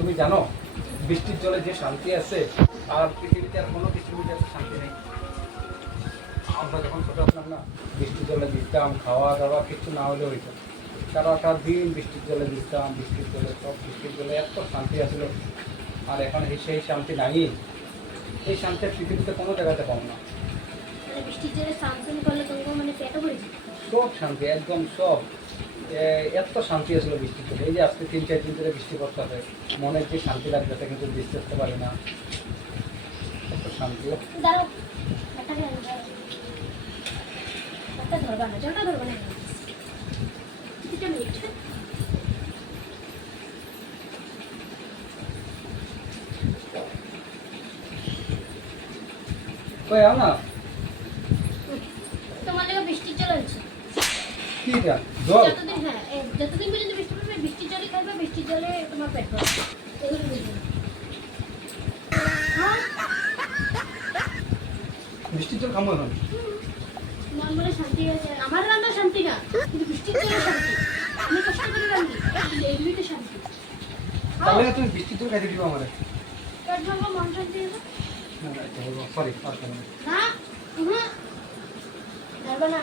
তুমি জানো বৃষ্টির জলে যে শান্তি আছে আর পৃথিবীতে আর কোনো কিছুর মধ্যে এত শান্তি নেই। আমরা যখন ছোটো ছিলাম না, বৃষ্টির জলে ভিজতাম, খাওয়া দাওয়া কিছু না হলে হইতো। সারাটা দিন বৃষ্টির জলে ভিজতাম, বৃষ্টির জলে সব বৃষ্টির জলে এত শান্তি আসলো। আর এখন সেই শান্তি নাই। এই শান্তি পৃথিবীতে কোনো জায়গাতে পাবো না। মানে বৃষ্টির জলে স্নান করলে তোমার মানে পেটও ভরে যায়। সব শান্তি, একদম সব। এত শান্তি আসলো বৃষ্টির জলে। এই যে আজকে 3-4 দিন ধরে বৃষ্টি পড়তে মনের যে শান্তি লাগতেছে, কিন্তু বৃষ্টি আসতে পারি না, এত শান্তি। দাঁড়াও, একটা ধরবা না, জলটা ধরবা না, দুটা মিনিট। কই আও না, তোমার লেগে বৃষ্টির জল হয়েছে। কি এটা জল? যতদিন যতদিন পর্যন্ত বৃষ্টি পড়বে বৃষ্টির জলই খাইবে, বৃষ্টির জলে তোমার পেট ভরবে, এগুলো বুঝবে না। বৃষ্টির জল খাবো এখন? তোমার মনে শান্তি হয়ে যায়। আমার রান্না শান্তি না, কিন্তু বৃষ্টির জলে শান্তি। আমি কষ্ট করে রান্নি, এগুলিতে শান্তি। তাহলে তুমি বৃষ্টির জল খাইতে দিবা আমারে? পেট ভরবো, মন শান্তি হবে। না না, এটা হলো সরি, আর কেন না, ধরবা না।